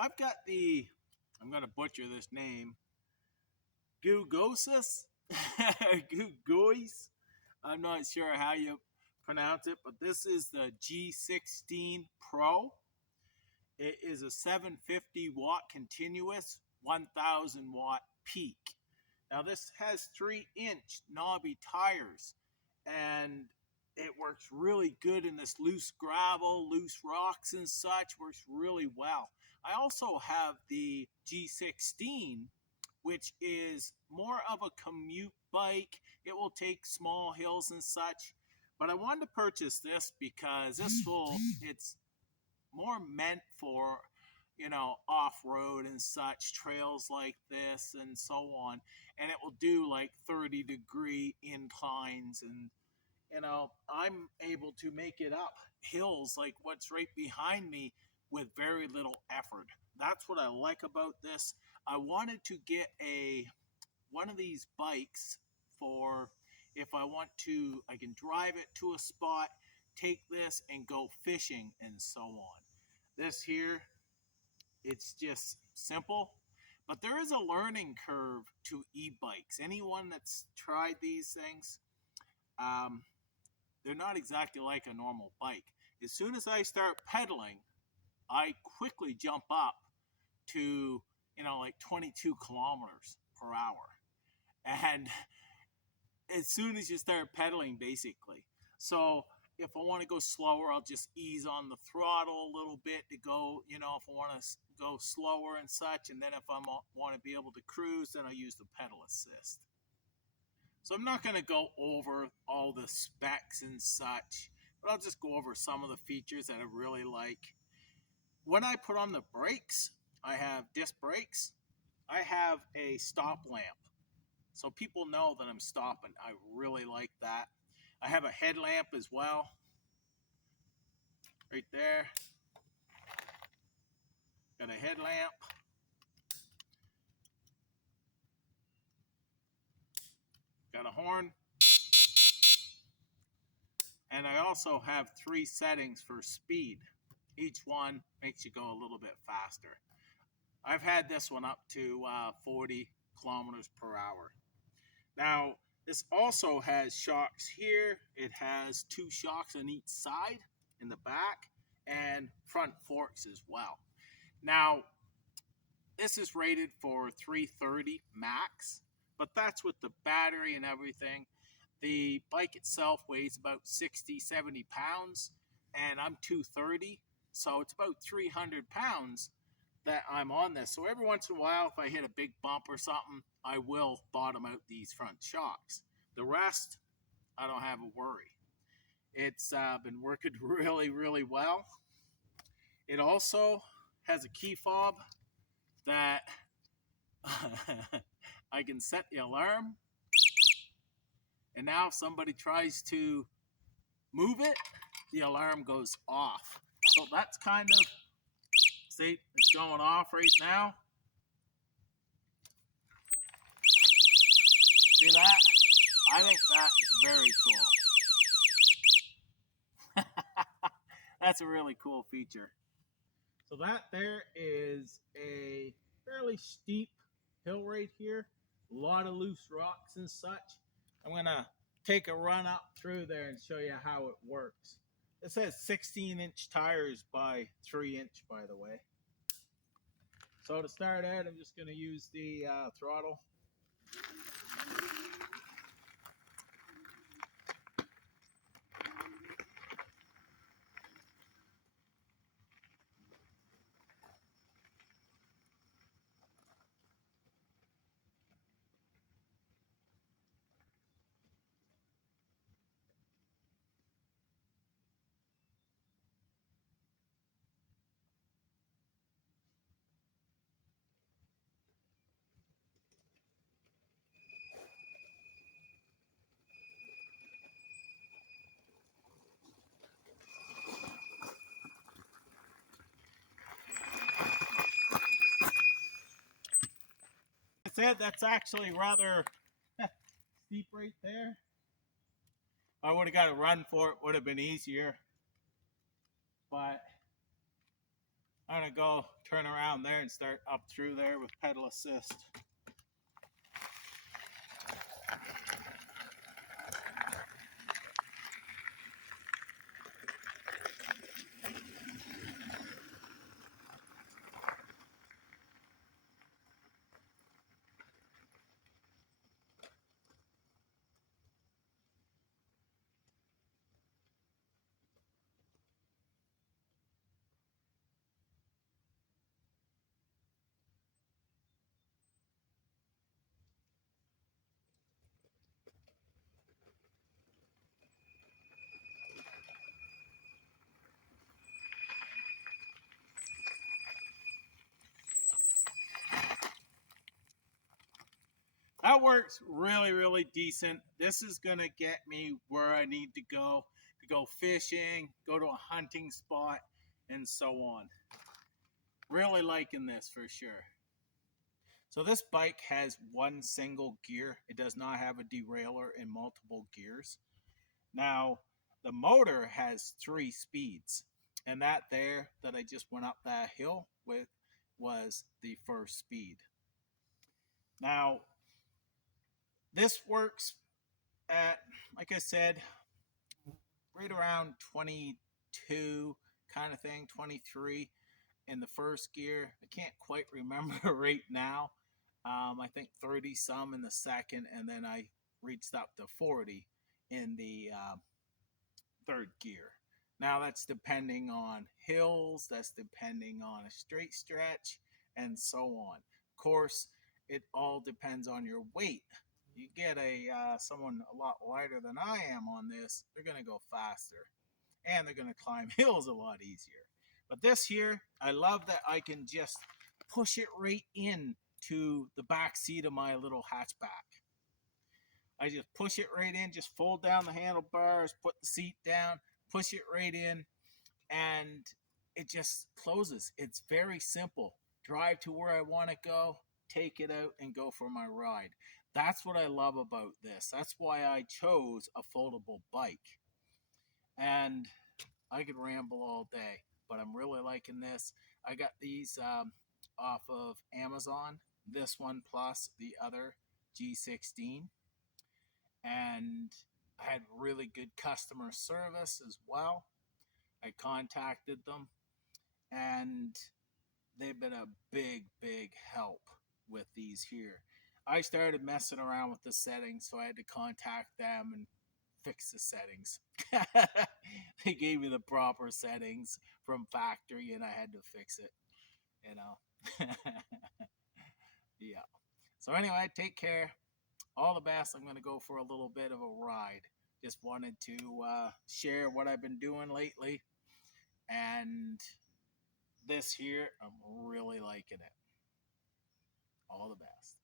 I've got the, I'm going to butcher this name, GUGOIS, GUGOIS. I'm not sure how you pronounce it, but this is the G16 Pro. It is a 750 watt continuous, 1000 watt peak. Now this has 3-inch knobby tires, and it works really good in this loose gravel, loose rocks and such, works really well. I also have the G16, which is more of a commute bike. It will take small hills and such, but I wanted to purchase this because it's more meant for, off-road and such, trails like this and so on. And it will do like 30-degree inclines, and I'm able to make it up hills like what's right behind me with very little effort. That's what I like about this. I wanted to get one of these bikes for if I want to, I can drive it to a spot, take this and go fishing and so on. This here, it's just simple, but there is a learning curve to e-bikes. Anyone that's tried these things, they're not exactly like a normal bike. As soon as I start pedaling, I quickly jump up to, like 22 kilometers per hour. And as soon as you start pedaling, basically. So if I want to go slower, I'll just ease on the throttle a little bit to go, if I want to go slower and such. And then if I want to be able to cruise, then I'll use the pedal assist. So I'm not going to go over all the specs and such, but I'll just go over some of the features that I really like. When I put on the brakes, I have disc brakes. I have a stop lamp, so people know that I'm stopping. I really like that. I have a headlamp as well, right there. Got a headlamp. Got a horn. And I also have 3 settings for speed. Each one makes you go a little bit faster. I've had this one up to 40 kilometers per hour. Now, this also has shocks here. It has 2 shocks on each side in the back and front forks as well. Now, this is rated for 330 max, but that's with the battery and everything. The bike itself weighs about 60, 70 pounds, and I'm 230, so it's about 300 pounds that I'm on this. So every once in a while, if I hit a big bump or something, I will bottom out these front shocks. The rest, I don't have a worry. It's been working really, really well. It also has a key fob that I can set the alarm. And now if somebody tries to move it, the alarm goes off. So that's kind of, see, it's going off right now. See that? I think that is very cool. That's a really cool feature. So that there is a fairly steep hill right here. A lot of loose rocks and such. I'm going to take a run up through there and show you how it works. It says 16-inch tires by 3-inch, by the way. So to start out, I'm just going to use the throttle. That's it. That's actually rather steep right there. I would have got a run for it, would have been easier. But I'm going to go turn around there and start up through there with pedal assist. That works really, really decent. This is going to get me where I need to go fishing, go to a hunting spot, and so on. Really liking this for sure. So this bike has one single gear. It does not have a derailleur in multiple gears. Now, the motor has 3 speeds. And that there that I just went up that hill with was the first speed. Now, this works at, like I said, right around 22 kind of thing, 23 in the first gear. I can't quite remember right now. I think 30 some in the second, and then I reached up to 40 in the third gear. Now that's depending on hills, that's depending on a straight stretch, and so on. Of course, it all depends on your weight. You get someone a lot lighter than I am on this, they're going to go faster, and they're going to climb hills a lot easier. But this here, I love that I can just push it right in to the back seat of my little hatchback. I just push it right in, just fold down the handlebars, put the seat down, push it right in, and it just closes. It's very simple. Drive to where I want to go, take it out, and go for my ride. That's what I love about this. That's why I chose a foldable bike. And I could ramble all day, but I'm really liking this. I got these off of Amazon, this one plus the other G16. And I had really good customer service as well. I contacted them, and they've been a big, big help with these here. I started messing around with the settings, so I had to contact them and fix the settings. They gave me the proper settings from factory, and I had to fix it, you know. Yeah. So anyway, take care. All the best. I'm going to go for a little bit of a ride. Just wanted to share what I've been doing lately. And this here, I'm really liking it. All the best.